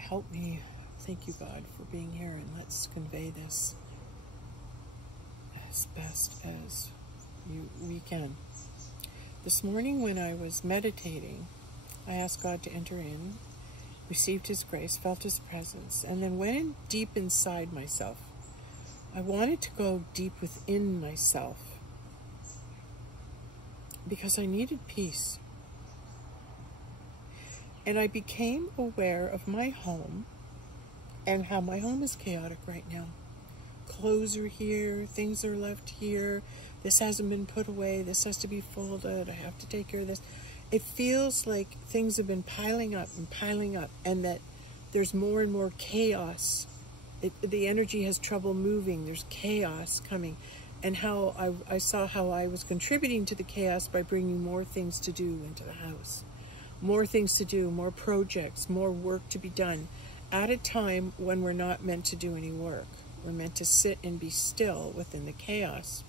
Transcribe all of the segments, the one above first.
help me. Thank you, God, for being here, and let's convey this as best as we can. This morning when I was meditating, I asked God to enter in, received His grace, felt His presence, and then went in deep inside myself. I wanted to go deep within myself because I needed peace. And I became aware of my home and how my home is chaotic right now. Clothes are here, things are left here, this hasn't been put away, this has to be folded, I have to take care of this. It feels like things have been piling up, and that there's more and more chaos. The energy has trouble moving, there's chaos coming. And how I saw how I was contributing to the chaos by bringing more things to do into the house. More things to do, more projects, more work to be done at a time when we're not meant to do any work. We're meant to sit and be still within the chaos.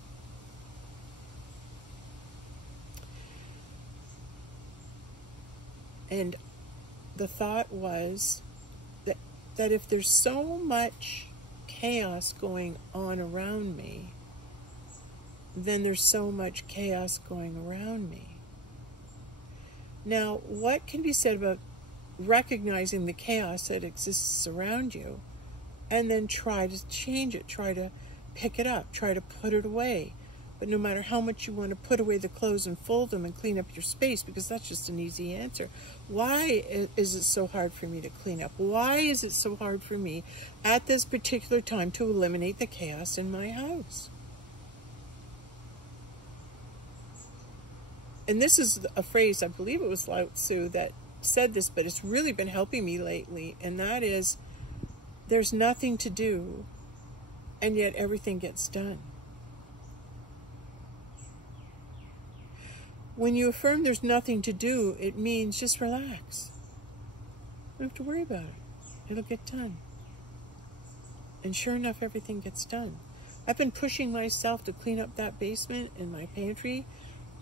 And the thought was that if there's so much chaos going on around me, then there's so much chaos going around me. Now, what can be said about recognizing the chaos that exists around you and then try to change it, try to pick it up, try to put it away? But no matter how much you want to put away the clothes and fold them and clean up your space, because that's just an easy answer. Why is it so hard for me to clean up? Why is it so hard for me at this particular time to eliminate the chaos in my house? And this is a phrase, I believe it was Lao Tzu that said this, but it's really been helping me lately. And that is, there's nothing to do, and yet everything gets done. When you affirm there's nothing to do, it means just relax. You don't have to worry about it. It'll get done. And sure enough, everything gets done. I've been pushing myself to clean up that basement and my pantry,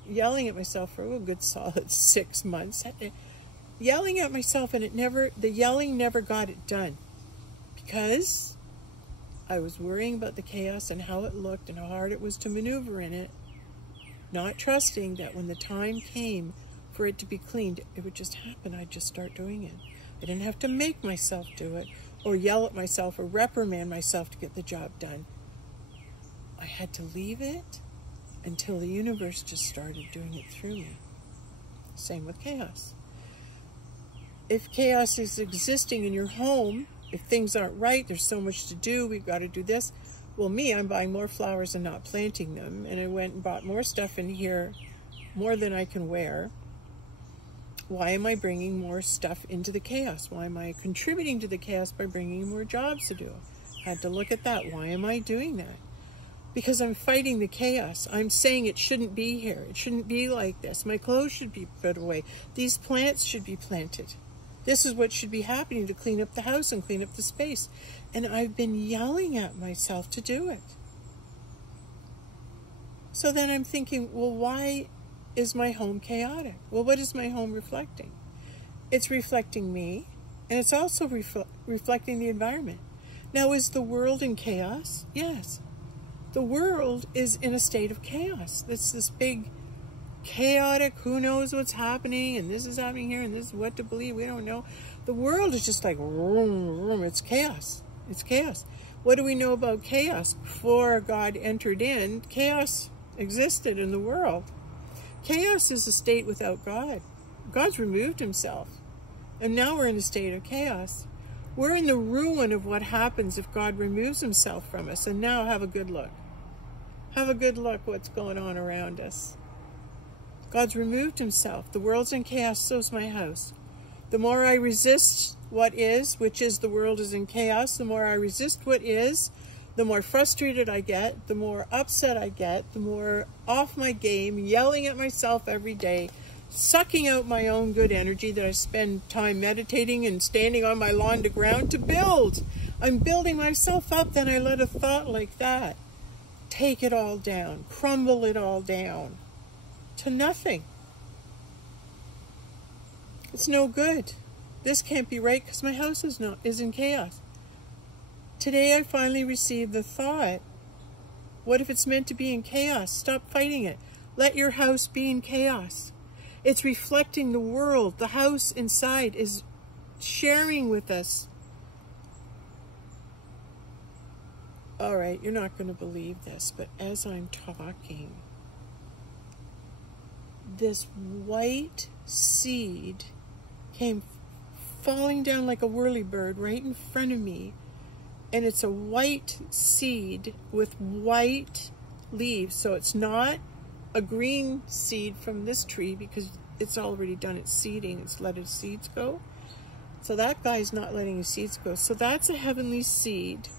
yelling at myself for a good solid 6 months. Yelling at myself, and the yelling never got it done. Because I was worrying about the chaos and how it looked and how hard it was to maneuver in it, not trusting that when the time came for it to be cleaned, it would just happen. I'd just start doing it. I didn't have to make myself do it, or yell at myself, or reprimand myself to get the job done. I had to leave it until the universe just started doing it through me. Same with chaos. If chaos is existing in your home, if things aren't right, there's so much to do, we've got to do this. Well, I'm buying more flowers and not planting them, and I went and bought more stuff in here, more than I can wear. Why am I bringing more stuff into the chaos? Why am I contributing to the chaos by bringing more jobs to do? I had to look at that. Why am I doing that? Because I'm fighting the chaos. I'm saying it shouldn't be here. It shouldn't be like this. My clothes should be put away. These plants should be planted. This is what should be happening to clean up the house and clean up the space. And I've been yelling at myself to do it. So then I'm thinking, well, why is my home chaotic? Well, what is my home reflecting? It's reflecting me, and it's also reflecting the environment. Now, is the world in chaos? Yes. The world is in a state of chaos. It's this big chaotic, who knows what's happening, and this is happening here, and this is what to believe, we don't know. The world is just like, vroom, vroom. It's chaos. It's chaos. What do we know about chaos? Before God entered in, chaos existed in the world. Chaos is a state without God. God's removed himself. And now we're in a state of chaos. We're in the ruin of what happens if God removes himself from us. And now have a good look. Have a good look what's going on around us. God's removed himself. The world's in chaos, so's my house. The more I resist what is, which is the world is in chaos, the more I resist what is, the more frustrated I get, the more upset I get, the more off my game, yelling at myself every day, sucking out my own good energy that I spend time meditating and standing on my lawn to ground to build. I'm building myself up, then I let a thought like that take it all down, crumble it all down to nothing. It's no good. This can't be right because my house is in chaos. Today I finally received the thought, what if it's meant to be in chaos? Stop fighting it. Let your house be in chaos. It's reflecting the world. The house inside is sharing with us. All right, you're not going to believe this, but as I'm talking, this white seed came falling down like a whirlybird right in front of me. And it's a white seed with white leaves. So it's not a green seed from this tree because it's already done its seeding. It's let its seeds go. So that guy's not letting his seeds go. So that's a heavenly seed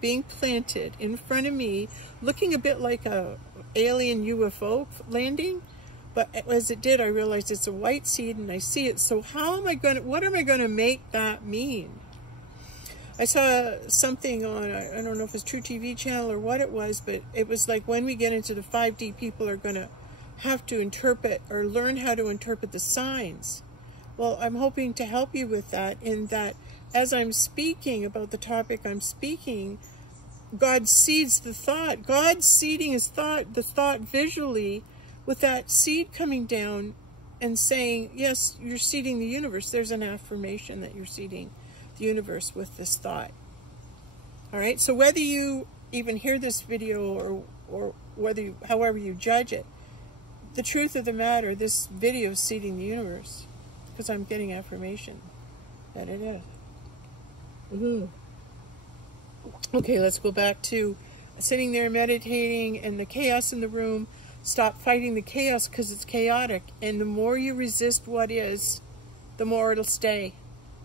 being planted in front of me, looking a bit like a alien UFO landing. But as it did, I realized it's a white seed and I see it. So what am I going to make that mean? I saw something on, I don't know if it's True TV channel or what it was, but it was like when we get into the 5D, people are going to have to interpret or learn how to interpret the signs. Well, I'm hoping to help you with that, in that as I'm speaking about the topic I'm speaking, God seeds the thought. God's seeding his thought, the thought visually, with that seed coming down and saying, yes, you're seeding the universe. There's an affirmation that you're seeding the universe with this thought. All right, so whether you even hear this video or whether you, however you judge it, the truth of the matter, this video is seeding the universe, because I'm getting affirmation that it is. Okay, let's go back to sitting there meditating and the chaos in the room. Stop fighting the chaos because it's chaotic, and the more you resist what is, the more it'll stay.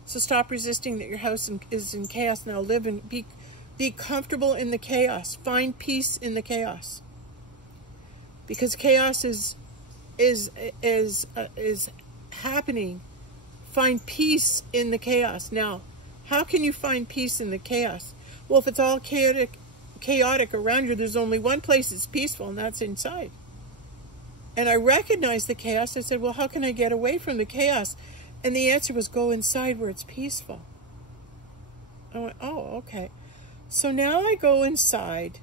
So stop resisting that your house is in chaos now. Live and be comfortable in the chaos. Find peace in the chaos, because chaos is happening. Find peace in the chaos. Now, how can you find peace in the chaos? Well, if it's all chaotic around you, there's only one place that's peaceful, and that's inside. And I recognized the chaos. I said, well, how can I get away from the chaos? And the answer was, go inside where it's peaceful. I went, oh, okay. So now I go inside,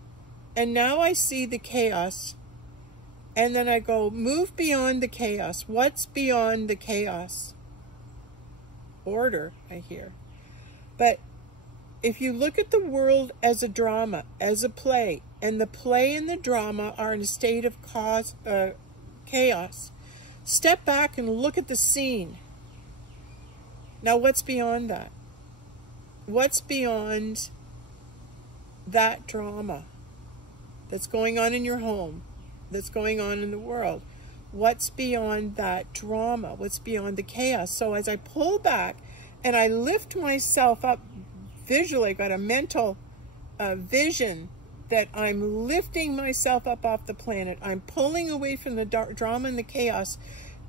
and now I see the chaos, and then I go, move beyond the chaos. What's beyond the chaos? Order, I hear. But if you look at the world as a drama, as a play, and the play and the drama are in a state of chaos, step back and look at the scene. Now, what's beyond that? What's beyond that drama that's going on in your home, that's going on in the world? What's beyond that drama? What's beyond the chaos? So as I pull back and I lift myself up visually, I got a mental vision that I'm lifting myself up off the planet. I'm pulling away from the drama and the chaos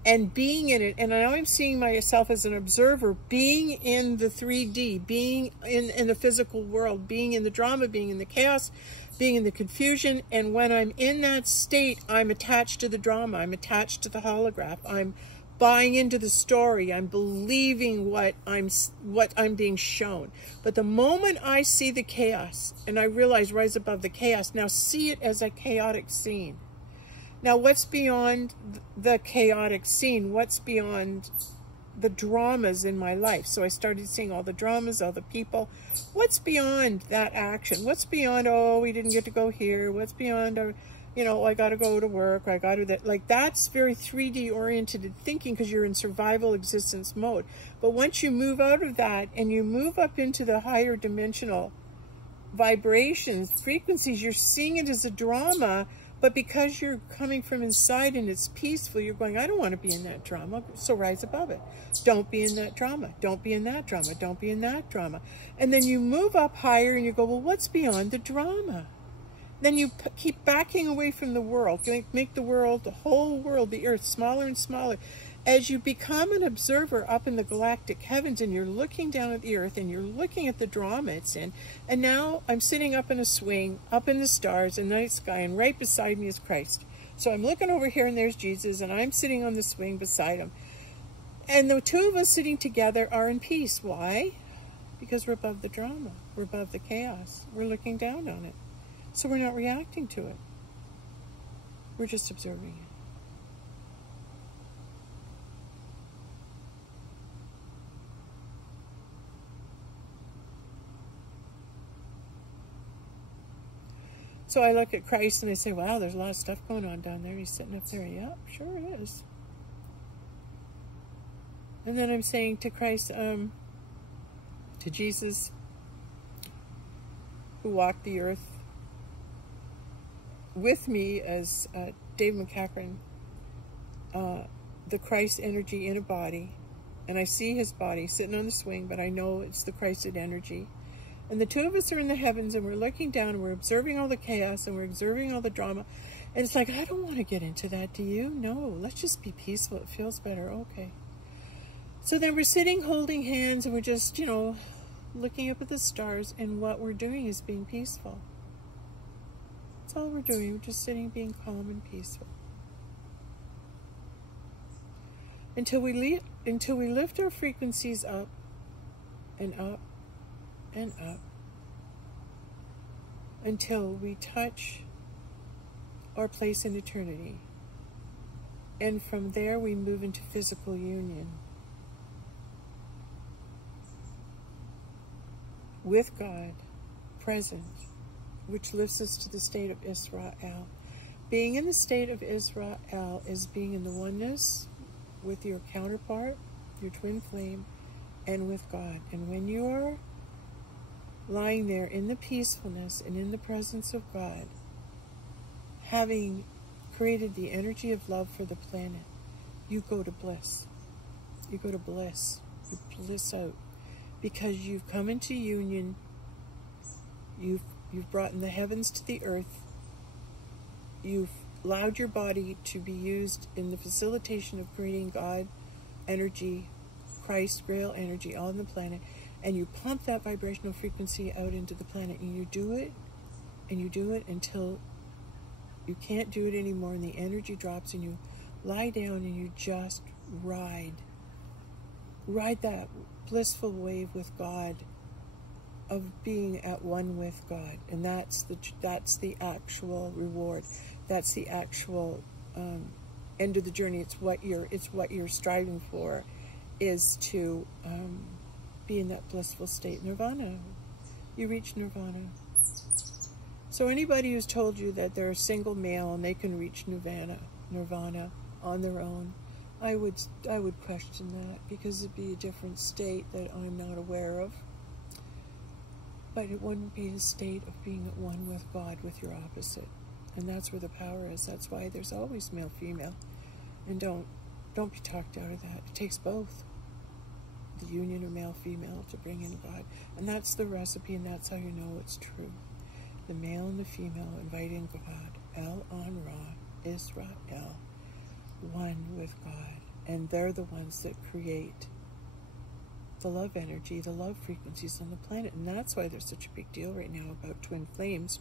and being in it. And now I'm seeing myself as an observer, being in the 3D, being in the physical world, being in the drama, being in the chaos, being in the confusion. And when I'm in that state, I'm attached to the drama. I'm attached to the holograph. I'm buying into the story. I'm believing what I'm being shown. But the moment I see the chaos and I realize rise above the chaos, now see it as a chaotic scene. Now, what's beyond the chaotic scene? What's beyond the dramas in my life? So I started seeing all the dramas, all the people. What's beyond that action? What's beyond, oh, we didn't get to go here? What's beyond, you know, I got to go to work, I got to that. Like, that's very 3D oriented thinking because you're in survival existence mode. But once you move out of that and you move up into the higher dimensional vibrations, frequencies, you're seeing it as a drama. But because you're coming from inside and it's peaceful, you're going, I don't want to be in that drama, so rise above it. Don't be in that drama. Don't be in that drama. Don't be in that drama. And then you move up higher and you go, well, what's beyond the drama? Then you keep backing away from the world. You make the world, the whole world, the earth, smaller and smaller. As you become an observer up in the galactic heavens and you're looking down at the earth and you're looking at the drama it's in, and now I'm sitting up in a swing, up in the stars and the night sky, and right beside me is Christ. So I'm looking over here and there's Jesus, and I'm sitting on the swing beside him. And the two of us sitting together are in peace. Why? Because we're above the drama. We're above the chaos. We're looking down on it. So we're not reacting to it. We're just observing it. So I look at Christ and I say, wow, there's a lot of stuff going on down there. He's sitting up there. Yep, sure it is. And then I'm saying to Christ, to Jesus, who walked the earth with me as Dave McCachran, the Christ energy in a body. And I see his body sitting on the swing, but I know it's the Christed energy. And the two of us are in the heavens, and we're looking down, and we're observing all the chaos, and we're observing all the drama. And it's like, I don't want to get into that, do you? No, let's just be peaceful. It feels better. Okay. So then we're sitting holding hands, and we're just, you know, looking up at the stars, and what we're doing is being peaceful. That's all we're doing. We're just sitting, being calm and peaceful. Until we lift our frequencies up and up and up, until we touch our place in eternity. And from there we move into physical union with God present, which lifts us to the state of Israel. Being in the state of Israel is being in the oneness with your counterpart, your twin flame, and with God. And when you are lying there in the peacefulness and in the presence of God, having created the energy of love for the planet, you go to bliss. You go to bliss. You bliss out. Because you've come into union, you've brought in the heavens to the earth, you've allowed your body to be used in the facilitation of creating God energy, Christ, Grail energy on the planet, and you pump that vibrational frequency out into the planet, and you do it until you can't do it anymore, and the energy drops, and you lie down and you just ride that blissful wave with God, of being at one with God. And that's the actual reward. That's the actual end of the journey. It's what you're striving for, is to be in that blissful state. Nirvana. You reach nirvana. So anybody who's told you that they're a single male and they can reach nirvana on their own, I would question that, because it'd be a different state that I'm not aware of. But it wouldn't be a state of being at one with God, with your opposite. And that's where the power is. That's why there's always male, female. And don't be talked out of that. It takes both. The union of male, female to bring in God. And that's the recipe, and that's how you know it's true. The male and the female inviting God. El on Ra, Israel. One with God. And they're the ones that create the love energy, the love frequencies on the planet. And that's why there's such a big deal right now about twin flames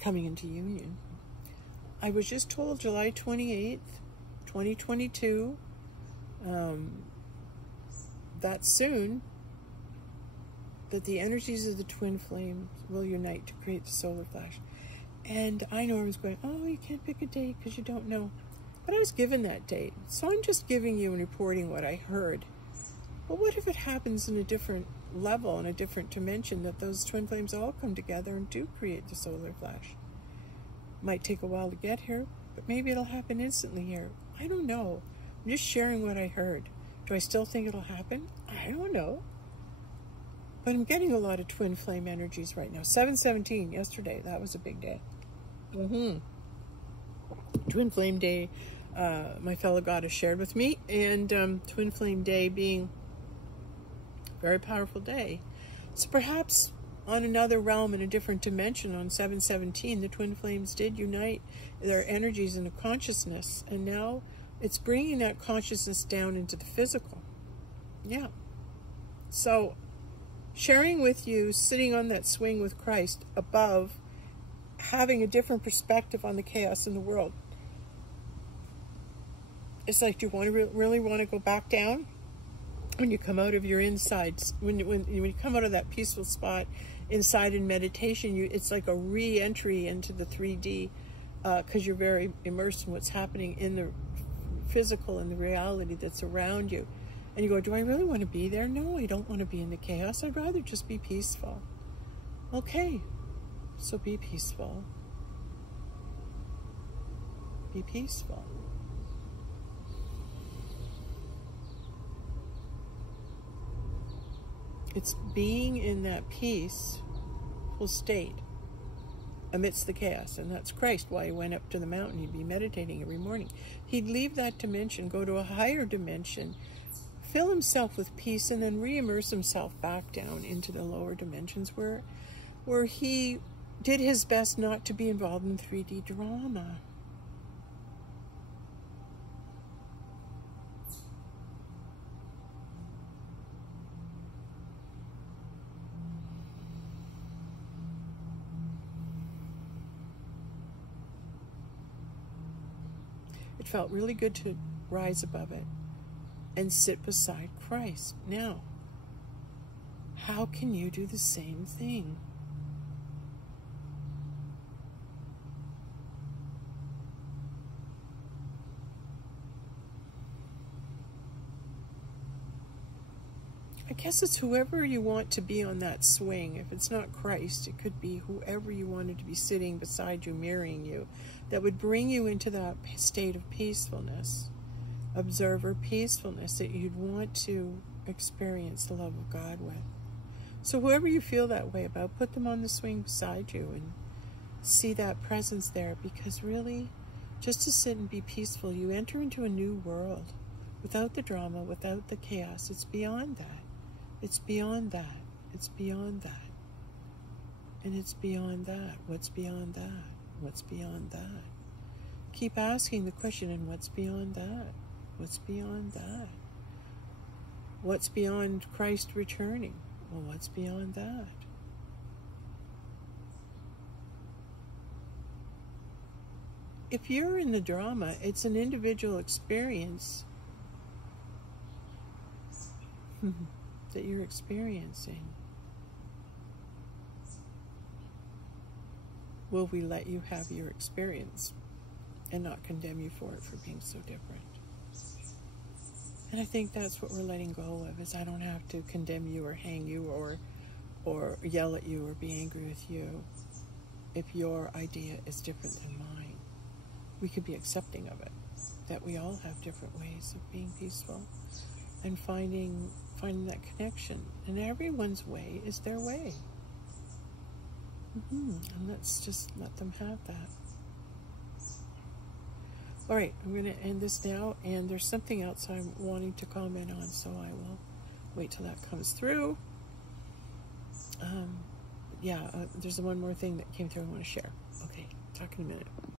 coming into union. I was just told July 28th, 2022, that soon, that the energies of the twin flames will unite to create the solar flash. And I know I was going, oh, you can't pick a date because you don't know. But I was given that date. So I'm just giving you and reporting what I heard. But what if it happens in a different level, in a different dimension, that those twin flames all come together and do create the solar flash? Might take a while to get here, but maybe it'll happen instantly here. I don't know. I'm just sharing what I heard. Do I still think it'll happen? I don't know. But I'm getting a lot of twin flame energies right now. 7/17 yesterday. That was a big day. Twin flame day, my fellow goddess shared with me. And twin flame day being a very powerful day. So perhaps on another realm, in a different dimension, on 7/17, the twin flames did unite their energies in a consciousness. And now it's bringing that consciousness down into the physical. Yeah. So sharing with you, sitting on that swing with Christ above, having a different perspective on the chaos in the world. It's like, do you want to really want to go back down? When you come out of your insides, when you come out of that peaceful spot inside in meditation, it's like a re-entry into the 3D, because you're very immersed in what's happening in the physical and the reality that's around you. And you go, do I really want to be there? No, I don't want to be in the chaos. I'd rather just be peaceful. Okay, so be peaceful. Be peaceful. It's being in that peaceful state amidst the chaos. And that's Christ, why he went up to the mountain. He'd be meditating every morning. He'd leave that dimension, go to a higher dimension, fill himself with peace, and then re-immerse himself back down into the lower dimensions where he did his best not to be involved in 3D drama. It felt really good to rise above it and sit beside Christ. Now, how can you do the same thing? I guess it's whoever you want to be on that swing. If it's not Christ, it could be whoever you wanted to be sitting beside you, mirroring you, that would bring you into that state of peacefulness, observer peacefulness, that you'd want to experience the love of God with. So whoever you feel that way about, put them on the swing beside you and see that presence there, because really, just to sit and be peaceful, you enter into a new world without the drama, without the chaos. It's beyond that. It's beyond that. It's beyond that. And it's beyond that. What's beyond that? What's beyond that? Keep asking the question, and what's beyond that? What's beyond that? What's beyond Christ returning? Well, what's beyond that? If you're in the drama, it's an individual experience that you're experiencing. Will we let you have your experience and not condemn you for it for being so different? And I think that's what we're letting go of, is I don't have to condemn you or hang you or yell at you or be angry with you if your idea is different than mine. We could be accepting of it, that we all have different ways of being peaceful and finding that connection. And everyone's way is their way. And let's just let them have that. All right, I'm going to end this now, and there's something else I'm wanting to comment on, so I will wait till that comes through. There's one more thing that came through I want to share. Okay, talk in a minute.